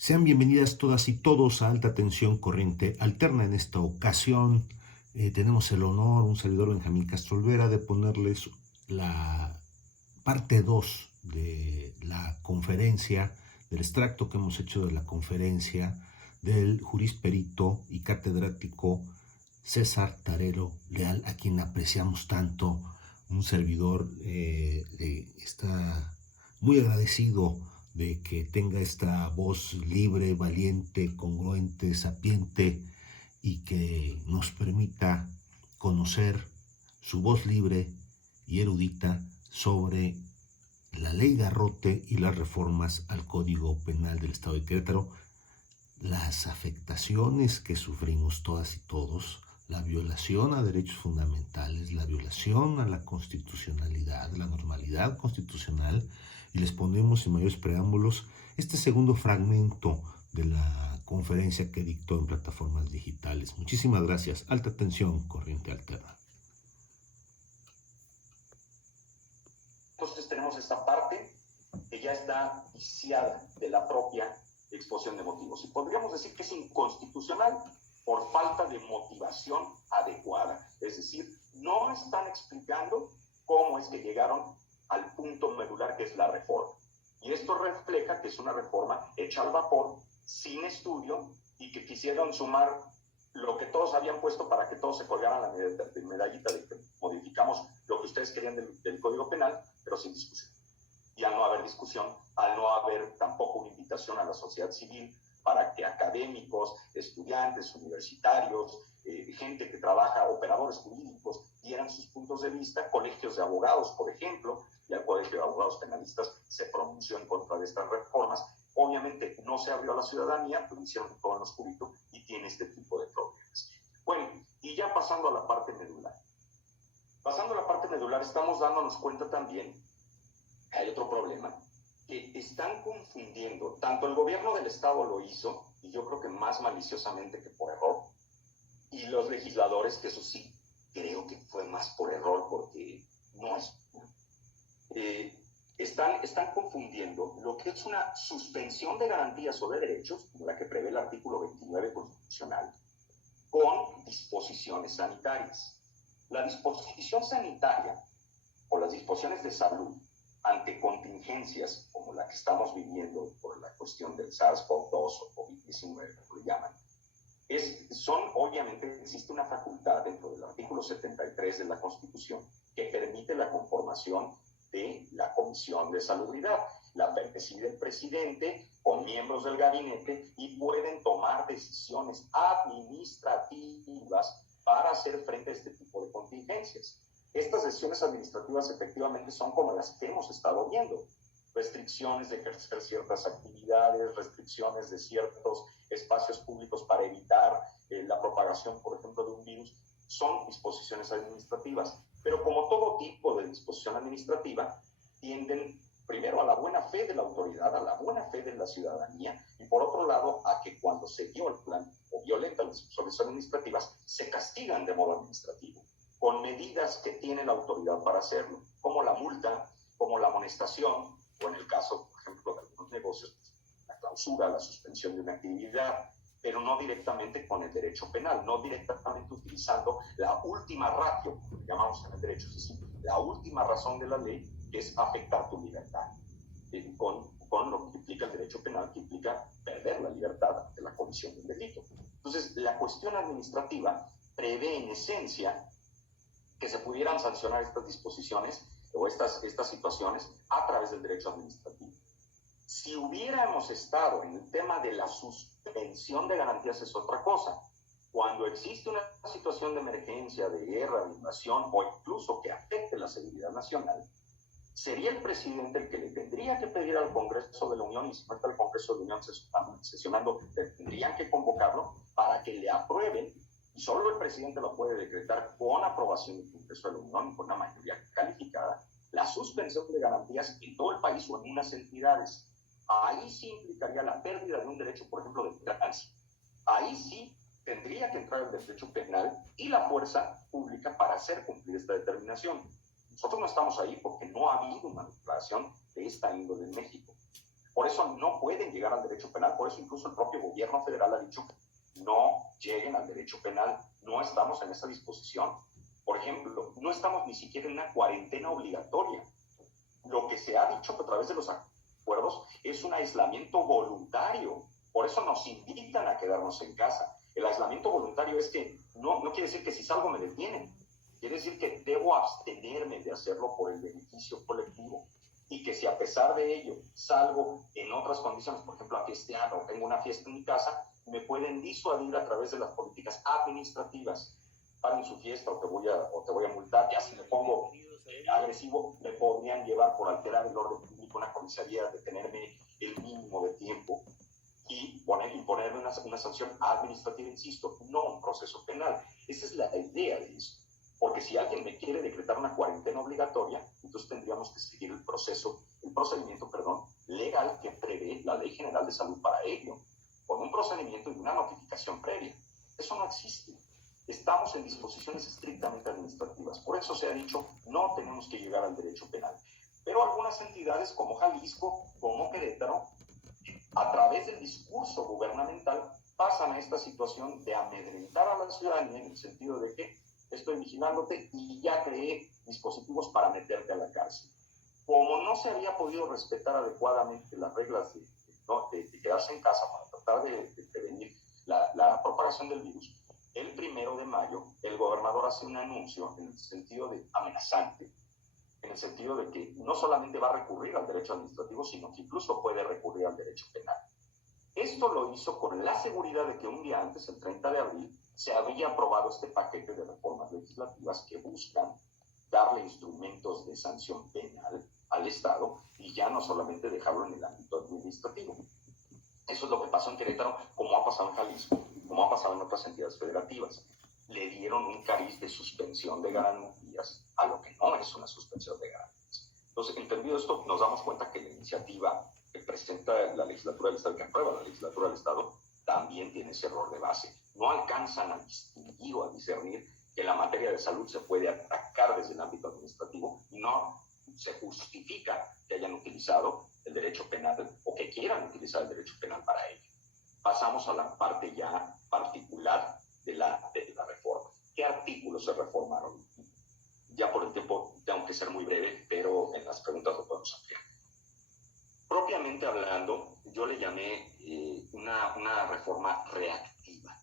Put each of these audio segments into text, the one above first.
Sean bienvenidas todas y todos a Alta Tensión Corriente Alterna. En esta ocasión tenemos el honor, un servidor Benjamín Castro Olvera, de ponerles la parte 2 de la conferencia, del extracto que hemos hecho de la conferencia del jurisperito y catedrático César Tarero Leal, a quien apreciamos tanto. Un servidor está muy agradecido de que tenga esta voz libre, valiente, congruente, sapiente, y que nos permita conocer su voz libre y erudita sobre la ley Garrote y las reformas al Código Penal del Estado de Querétaro, las afectaciones que sufrimos todas y todos, la violación a derechos fundamentales, la violación a la constitucionalidad, la normalidad constitucional, y les ponemos sin mayores preámbulos este segundo fragmento de la conferencia que dictó en plataformas digitales. Muchísimas gracias. Alta Tensión Corriente Alterna. Entonces tenemos esta parte que ya está viciada de la propia exposición de motivos. Y podríamos decir que es inconstitucional por falta de motivación adecuada. Es decir, no están explicando cómo es que llegaron al punto medular que es la reforma. Y esto refleja que es una reforma hecha al vapor, sin estudio, y que quisieron sumar lo que todos habían puesto para que todos se colgaran la medallita de que modificamos lo que ustedes querían del Código Penal, pero sin discusión. Y al no haber discusión, al no haber tampoco una invitación a la sociedad civil para que académicos, estudiantes, universitarios, gente que trabaja, operadores jurídicos, dieran sus puntos de vista, colegios de abogados, por ejemplo, y el Colegio de Abogados Penalistas se pronunció en contra de estas reformas. Obviamente no se abrió a la ciudadanía, lo hicieron todo en oscurito y tiene este tipo de problemas. Bueno, y ya pasando a la parte medular. Pasando a la parte medular, estamos dándonos cuenta también que hay otro problema, que están confundiendo, tanto el gobierno del estado lo hizo, y yo creo que más maliciosamente que por error, y los legisladores, que eso sí, creo que fue más por error, porque no es... Están confundiendo lo que es una suspensión de garantías o de derechos, como la que prevé el artículo 29 constitucional, con disposiciones sanitarias. La disposición sanitaria o las disposiciones de salud ante contingencias como la que estamos viviendo por la cuestión del SARS-CoV-2 o COVID-19, como le llaman, obviamente existe una facultad dentro del artículo 73 de la Constitución que permite la conformación de la Comisión de Salubridad. La preside el presidente con miembros del gabinete y pueden tomar decisiones administrativas para hacer frente a este tipo de contingencias. Estas decisiones administrativas efectivamente son como las que hemos estado viendo. Restricciones de ejercer ciertas actividades, restricciones de ciertos espacios públicos para evitar la propagación, por ejemplo, de un virus, son disposiciones administrativas. Pero como todo tipo de disposición administrativa, tienden primero a la buena fe de la autoridad, a la buena fe de la ciudadanía, y por otro lado a que cuando se violan o violentan las disposiciones administrativas, se castigan de modo administrativo, con medidas que tiene la autoridad para hacerlo, como la multa, como la amonestación, o en el caso, por ejemplo, de algunos negocios, la clausura, la suspensión de una actividad, pero no directamente con el derecho penal, no directamente utilizando la última ratio, como llamamos en el derecho, es decir, la última razón de la ley, que es afectar tu libertad, con lo que implica el derecho penal, que implica perder la libertad ante la comisión del delito. Entonces, la cuestión administrativa prevé en esencia que se pudieran sancionar estas disposiciones o estas situaciones a través del derecho administrativo. Si hubiéramos estado en el tema de la suspensión de garantías es otra cosa. Cuando existe una situación de emergencia, de guerra, de invasión o incluso que afecte la seguridad nacional, sería el presidente el que le tendría que pedir al Congreso de la Unión, y si no está el Congreso de la Unión sesionando, tendrían que convocarlo para que le aprueben, y solo el presidente lo puede decretar con aprobación del Congreso de la Unión y con una mayoría calificada, la suspensión de garantías en todo el país o en unas entidades. Ahí sí implicaría la pérdida de un derecho, por ejemplo, de tránsito. Ahí sí tendría que entrar el derecho penal y la fuerza pública para hacer cumplir esta determinación. Nosotros no estamos ahí porque no ha habido una declaración de esta índole en México. Por eso no pueden llegar al derecho penal, por eso incluso el propio gobierno federal ha dicho no lleguen al derecho penal, no estamos en esa disposición. Por ejemplo, no estamos ni siquiera en una cuarentena obligatoria. Lo que se ha dicho a través de los acuerdos es un aislamiento voluntario. Por eso nos invitan a quedarnos en casa. El aislamiento voluntario es que no quiere decir que si salgo me detienen. Quiere decir que debo abstenerme de hacerlo por el beneficio colectivo. Y que si a pesar de ello salgo en otras condiciones, por ejemplo a fiestear o tengo una fiesta en mi casa, me pueden disuadir a través de las políticas administrativas. Paren su fiesta o te voy a multar. Ya si me pongo agresivo, me podrían llevar por alterar el orden público a una comisaría, detenerme el mínimo de tiempo y imponerme una sanción administrativa, insisto, no un proceso penal. Esa es la idea de eso. Porque si alguien me quiere decretar una cuarentena obligatoria, entonces tendríamos que seguir el procedimiento legal que prevé la Ley General de Salud para ello, con un procedimiento y una notificación previa. Eso no existe. Estamos en disposiciones estrictamente administrativas. Por eso se ha dicho, no tenemos que llegar al derecho penal. Pero algunas entidades como Jalisco, como Querétaro, a través del discurso gubernamental, pasan a esta situación de amedrentar a la ciudadanía en el sentido de que estoy vigilándote y ya creé dispositivos para meterte a la cárcel. Como no se había podido respetar adecuadamente las reglas de quedarse en casa para tratar de prevenir la propagación del virus, el 1 de mayo el gobernador hace un anuncio en el sentido de amenazante, en el sentido de que no solamente va a recurrir al derecho administrativo, sino que incluso puede recurrir al derecho penal. Esto lo hizo con la seguridad de que un día antes, el 30 de abril, se había aprobado este paquete de reformas legislativas que buscan darle instrumentos de sanción penal al Estado y ya no solamente dejarlo en el ámbito administrativo. Eso es lo que pasó en Querétaro, como ha pasado en Jalisco, como ha pasado en otras entidades federativas. Le dieron un cariz de suspensión de garantías a lo que no es una suspensión de garantías. Entonces, entendido esto, nos damos cuenta que la iniciativa que presenta la legislatura del Estado, que aprueba la legislatura del Estado, también tiene ese error de base. No alcanzan a distinguir o a discernir que la materia de salud se puede atacar desde el ámbito administrativo y no se justifica que hayan utilizado el derecho penal o que quieran utilizar el derecho penal para ello. Pasamos a la parte ya particular de la reforma. ¿Qué artículos se reformaron? Ya por el tiempo tengo que ser muy breve, pero en las preguntas lo podemos ampliar. Propiamente hablando, yo le llamé una reforma reactiva.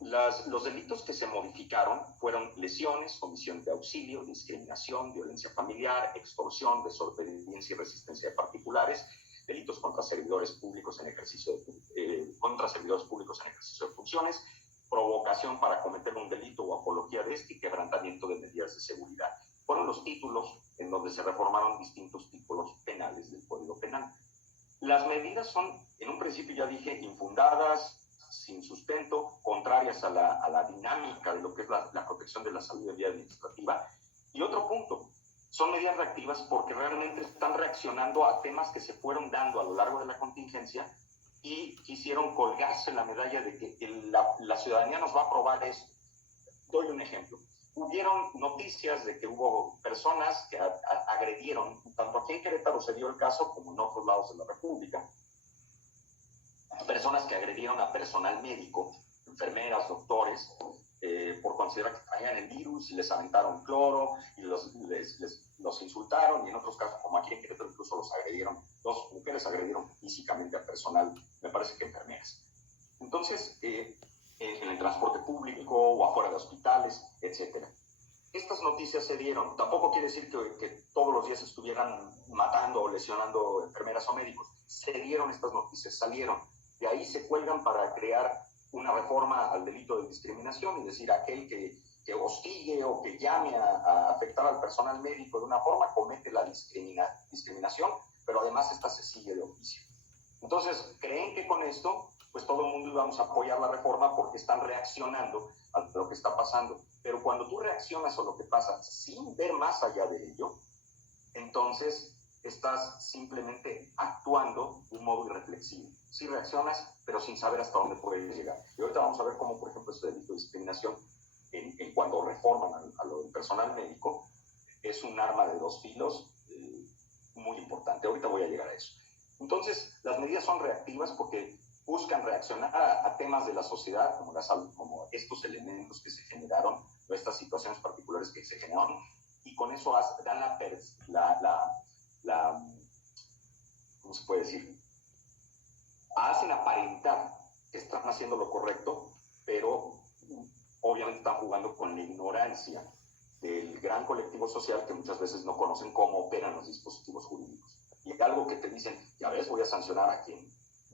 Los delitos que se modificaron fueron lesiones, omisión de auxilio, discriminación, violencia familiar, extorsión, desobediencia y resistencia de particulares, delitos contra servidores públicos en ejercicio de funciones, provocación para cometer un delito o apología de este y quebrantamiento de medidas de seguridad. Fueron los títulos en donde se reformaron distintos títulos penales del Código Penal. Las medidas son, en un principio ya dije, infundadas, sin sustento, contrarias a la dinámica de lo que es la protección de la salud en vía administrativa. Y otro punto, son medidas reactivas porque realmente están reaccionando a temas que se fueron dando a lo largo de la contingencia y quisieron colgarse la medalla de que la ciudadanía nos va a aprobar esto. Doy un ejemplo. Hubieron noticias de que hubo personas que agredieron, tanto aquí en Querétaro se dio el caso como en otros lados de la República, personas que agredieron a personal médico, enfermeras, doctores, por considerar que traían el virus y les aventaron cloro y los insultaron, y en otros casos, como aquí en Querétaro, incluso dos mujeres agredieron físicamente a personal, me parece que enfermeras. Entonces, en el transporte público o afuera de hospitales, etc. Estas noticias se dieron. Tampoco quiere decir que todos los días estuvieran matando o lesionando enfermeras o médicos. Se dieron estas noticias, salieron. De ahí se cuelgan para crear una reforma al delito de discriminación y decir aquel que hostigue o que llame a afectar al personal médico de una forma comete la discriminación, pero además esta se sigue de oficio. Entonces, creen que con esto, pues todo el mundo íbamos a apoyar la reforma porque están reaccionando a lo que está pasando. Pero cuando tú reaccionas a lo que pasa sin ver más allá de ello, entonces estás simplemente actuando de un modo irreflexivo. Sí reaccionas, pero sin saber hasta dónde puedes llegar. Y ahorita vamos a ver cómo, por ejemplo, este delito de discriminación, en cuando reforman a lo del personal médico, es un arma de dos filos muy importante. Ahorita voy a llegar a eso. Entonces, las medidas son reactivas porque buscan reaccionar a temas de la sociedad, como la salud, como estos elementos que se generaron, o estas situaciones particulares que se generaron, y con eso dan ¿cómo se puede decir? Hacen aparentar que están haciendo lo correcto, pero obviamente están jugando con la ignorancia del gran colectivo social que muchas veces no conocen cómo operan los dispositivos jurídicos. Y algo que te dicen, ya ves, voy a sancionar a quien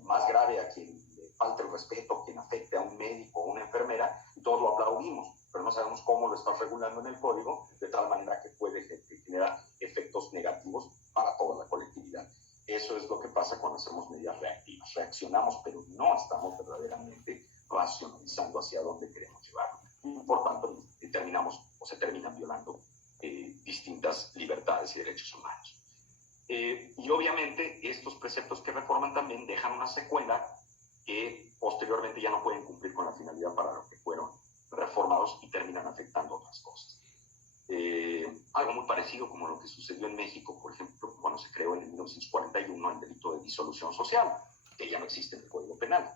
más grave, a quien le falte el respeto, a quien afecte a un médico o una enfermera, y todos lo aplaudimos, pero no sabemos cómo lo estás regulando en el código, de tal manera que puede generar efectos negativos para toda la colectividad. Eso es lo que pasa cuando hacemos medidas reactivas. Reaccionamos, pero no estamos verdaderamente racionalizando hacia dónde queremos llevarlo. Y por tanto, terminamos o se terminan violando distintas libertades y derechos humanos. Y obviamente estos preceptos que reforman también dejan una secuela que posteriormente ya no pueden cumplir con la finalidad para lo que fueron reformados y terminan afectando otras cosas. Algo muy parecido como lo que sucedió en México, por ejemplo, cuando se creó en 1941 el delito de disolución social, que ya no existe en el Código Penal.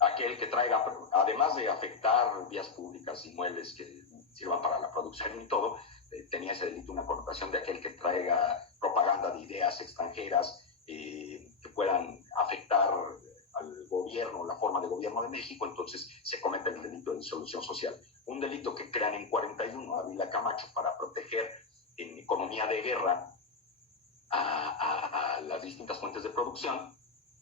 Aquel que traiga, además de afectar vías públicas, inmuebles que sirvan para la producción y todo, tenía ese delito una connotación de aquel que traiga propaganda de ideas extranjeras que puedan afectar al gobierno, la forma de gobierno de México, entonces se comete el delito de disolución social. Un delito que crean en 41 Ávila Camacho para proteger en economía de guerra a las distintas fuentes de producción,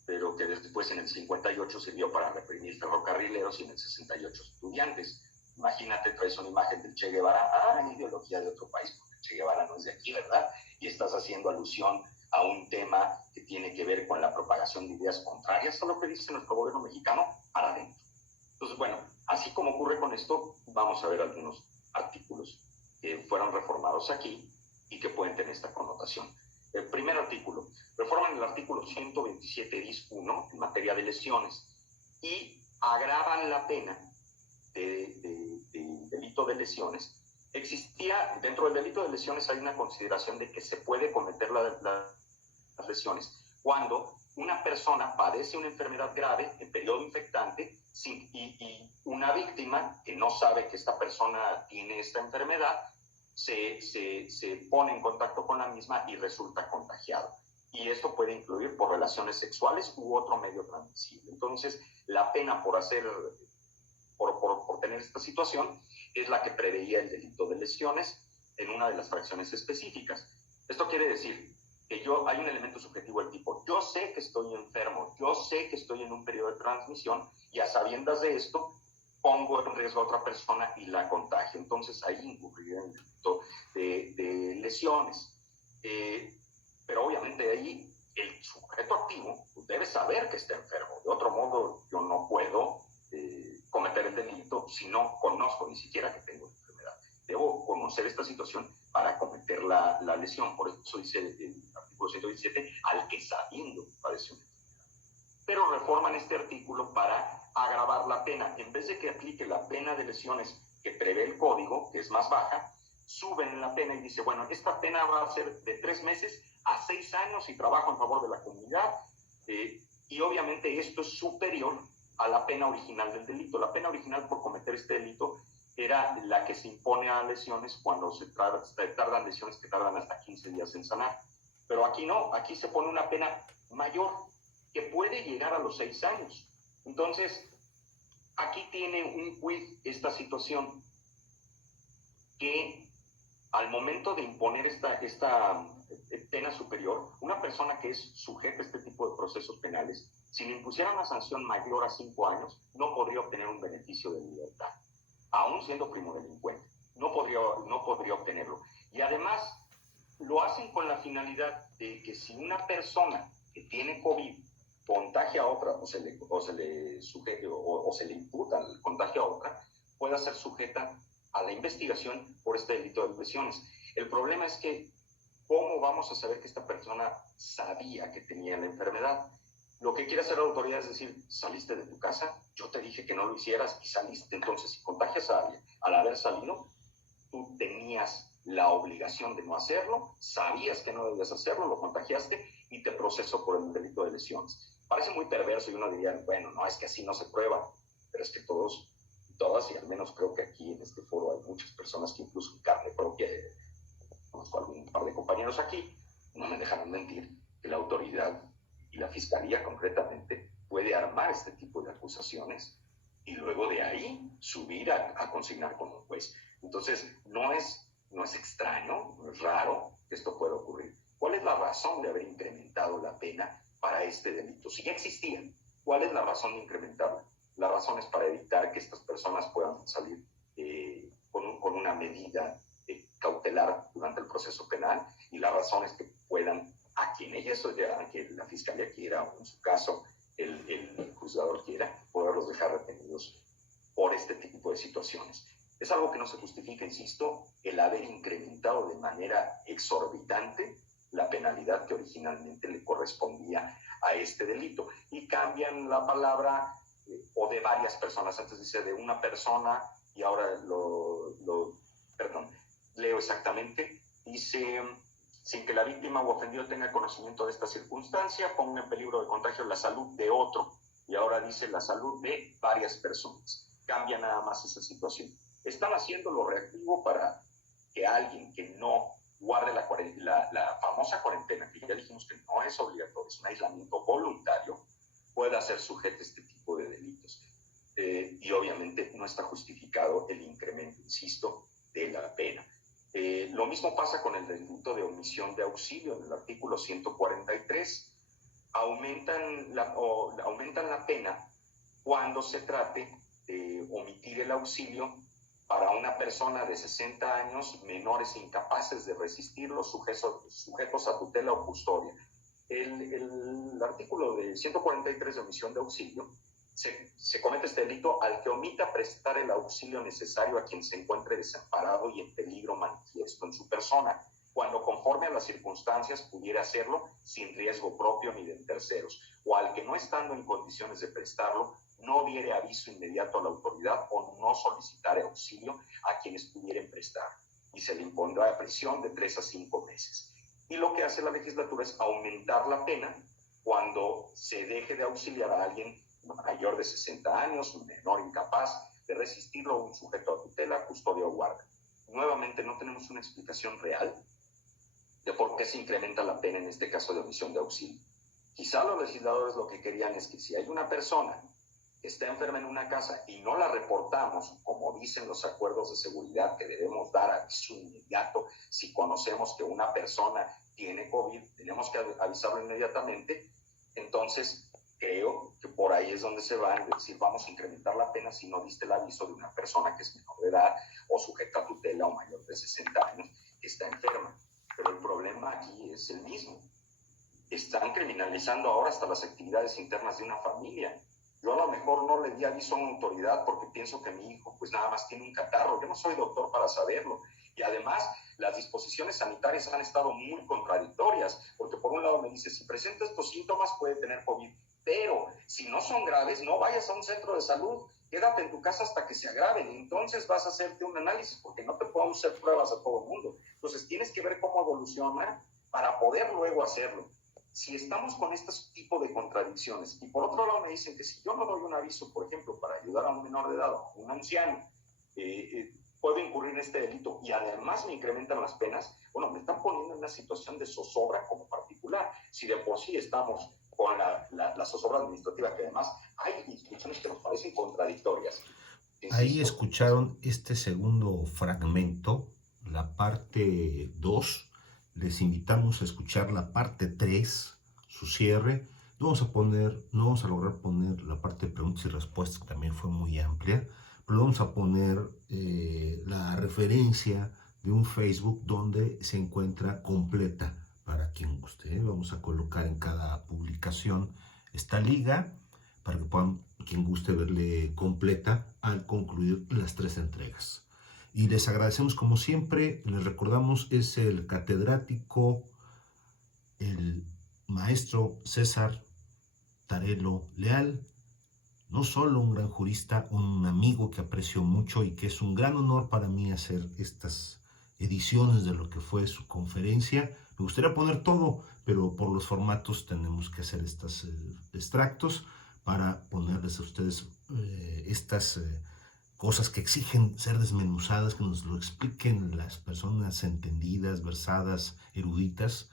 pero que después en el 58 sirvió para reprimir ferrocarrileros y en el 68 estudiantes. Imagínate, traes una imagen del Che Guevara, ideología de otro país, porque el Che Guevara no es de aquí, ¿verdad? Y estás haciendo alusión a un tema que tiene que ver con la propagación de ideas contrarias a lo que dice nuestro gobierno mexicano para adentro. Entonces, bueno, así como ocurre con esto, vamos a ver algunos artículos que fueron reformados aquí y que pueden tener esta connotación. El primer artículo, reforman el artículo 127 bis 1 en materia de lesiones y agravan la pena del delito de lesiones. Existía, dentro del delito de lesiones hay una consideración de que se puede cometer las lesiones cuando una persona padece una enfermedad grave en periodo infectante y una víctima que no sabe que esta persona tiene esta enfermedad se pone en contacto con la misma y resulta contagiado. Y esto puede incluir por relaciones sexuales u otro medio transmisible. Entonces, la pena por tener esta situación es la que preveía el delito de lesiones en una de las fracciones específicas. Esto quiere decir que hay un elemento subjetivo del tipo, yo sé que estoy enfermo, yo sé que estoy en un periodo de transmisión y a sabiendas de esto pongo en riesgo a otra persona y la contagio. Entonces ahí incurriría en el delito de lesiones. Pero obviamente ahí el sujeto activo debe saber que está enfermo. De otro modo, yo no puedo cometer el delito si no conozco ni siquiera que tengo la enfermedad. Debo conocer esta situación para cometer la lesión. Por eso dice el artículo 117, al que sabiendo padece una enfermedad. Pero reforman este artículo para agravar la pena. En vez de que aplique la pena de lesiones que prevé el código, que es más baja, suben la pena y dice, bueno, esta pena va a ser de 3 meses a 6 años y trabajo en favor de la comunidad. Y obviamente esto es superior a la pena original del delito. La pena original por cometer este delito era la que se impone a lesiones cuando se tardan lesiones que tardan hasta 15 días en sanar. Pero aquí no, aquí se pone una pena mayor que puede llegar a los 6 años. Entonces, aquí tiene un quid esta situación que al momento de imponer esta pena superior, una persona que es sujeta a este tipo de procesos penales, si le impusiera una sanción mayor a 5 años, no podría obtener un beneficio de libertad, aún siendo primodelincuente. No podría obtenerlo. Y además, lo hacen con la finalidad de que si una persona que tiene COVID contagia a otra o se le imputa el contagio a otra, pueda ser sujeta a la investigación por este delito de lesiones. El problema es que, ¿cómo vamos a saber que esta persona sabía que tenía la enfermedad? Lo que quiere hacer la autoridad es decir, saliste de tu casa, yo te dije que no lo hicieras y saliste. Entonces, si contagias a alguien, al haber salido, tú tenías la obligación de no hacerlo, sabías que no debías hacerlo, lo contagiaste y y te proceso por el delito de lesiones. Parece muy perverso y uno diría, bueno, no, es que así no se prueba, pero es que todos y todas, y al menos creo que aquí en este foro hay muchas personas que incluso en carne propia, conozco algún par de compañeros aquí, no me dejarán mentir, que la autoridad y la fiscalía concretamente puede armar este tipo de acusaciones y luego de ahí subir a consignar con un juez. Entonces, no es extraño, no es raro que esto pueda ocurrir. ¿Cuál es la razón de haber incrementado la pena para este delito? Si ya existían, ¿cuál es la razón de incrementarla? La razón es para evitar que estas personas puedan salir con una medida cautelar durante el proceso penal, y la razón es que puedan, a quien la fiscalía quiera, o en su caso el juzgador quiera, poderlos dejar retenidos por este tipo de situaciones. Es algo que no se justifica, insisto, el haber incrementado de manera exorbitante la penalidad que originalmente le correspondía a este delito. Y cambian la palabra, o de varias personas, antes dice de una persona, y ahora leo exactamente, dice, sin que la víctima o ofendido tenga conocimiento de esta circunstancia, ponga en peligro de contagio la salud de otro, y ahora dice la salud de varias personas. Cambia nada más esa situación. Están haciendo lo reactivo para que alguien que no guarde la famosa cuarentena, que ya dijimos que no es obligatorio, es un aislamiento voluntario, pueda ser sujeto a este tipo de delitos. Y obviamente no está justificado el incremento, insisto, de la pena. Lo mismo pasa con el delito de omisión de auxilio. En el artículo 143 aumentan la pena cuando se trate de omitir el auxilio para una persona de 60 años, menores e incapaces de resistirlo, sujetos a tutela o custodia. El artículo de 143 de omisión de auxilio se comete este delito al que omita prestar el auxilio necesario a quien se encuentre desamparado y en peligro manifiesto en su persona, cuando conforme a las circunstancias pudiera hacerlo sin riesgo propio ni de terceros, o al que no estando en condiciones de prestarlo, no diere aviso inmediato a la autoridad o no solicitare auxilio a quienes pudieran prestar, y se le impondrá prisión de 3 a 5 meses. Y lo que hace la legislatura es aumentar la pena cuando se deje de auxiliar a alguien mayor de 60 años, un menor incapaz de resistirlo, un sujeto a tutela, custodia o guarda. Nuevamente no tenemos una explicación real de por qué se incrementa la pena en este caso de omisión de auxilio. Quizá los legisladores lo que querían es que si hay una persona que está enferma en una casa y no la reportamos, como dicen los acuerdos de seguridad, que debemos dar aviso inmediato si conocemos que una persona tiene COVID, tenemos que avisarlo inmediatamente. Entonces creo que por ahí es donde se va a decir, vamos a incrementar la pena si no diste el aviso de una persona que es menor de edad o sujeta a tutela o mayor de 60 años que está enferma. Pero el problema aquí es el mismo. Están criminalizando ahora hasta las actividades internas de una familia. Yo a lo mejor no le di aviso a una autoridad porque pienso que mi hijo pues nada más tiene un catarro. Yo no soy doctor para saberlo. Y además las disposiciones sanitarias han estado muy contradictorias, porque por un lado me dice, si presenta estos síntomas puede tener COVID, pero si no son graves, no vayas a un centro de salud, quédate en tu casa hasta que se agraven, entonces vas a hacerte un análisis, porque no te podemos hacer pruebas a todo el mundo. Entonces tienes que ver cómo evoluciona para poder luego hacerlo. Si estamos con este tipo de contradicciones, y por otro lado me dicen que si yo no doy un aviso, por ejemplo, para ayudar a un menor de edad o a un anciano, puedo incurrir en este delito y además me incrementan las penas, bueno, me están poniendo en una situación de zozobra como particular. Si de por sí estamos con la zozobra administrativa, que además hay instituciones que nos parecen contradictorias. Ahí escucharon este segundo fragmento, la parte 2. Les invitamos a escuchar la parte 3, su cierre. No vamos a lograr poner la parte de preguntas y respuestas, que también fue muy amplia, pero vamos a poner la referencia de un Facebook donde se encuentra completa para quien guste. Vamos a colocar en cada publicación esta liga para que puedan, quien guste, verle completa al concluir las 3 entregas. Y les agradecemos como siempre. Les recordamos, es el catedrático, el maestro César Tarelo Leal, no solo un gran jurista, un amigo que aprecio mucho y que es un gran honor para mí hacer estas ediciones de lo que fue su conferencia. Me Me gustaría poner todo, pero por los formatos tenemos que hacer estos extractos para ponerles a ustedes estas cosas que exigen ser desmenuzadas, que nos lo expliquen las personas entendidas, versadas, eruditas,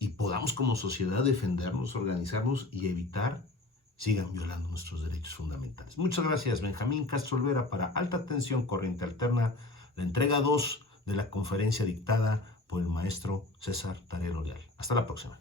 y podamos como sociedad defendernos, organizarnos y evitar sigan violando nuestros derechos fundamentales. Muchas gracias, Benjamín Castro Olvera, para Alta Tensión, Corriente Alterna, la entrega 2 de la conferencia dictada por el maestro César Tarero Leal. Hasta la próxima.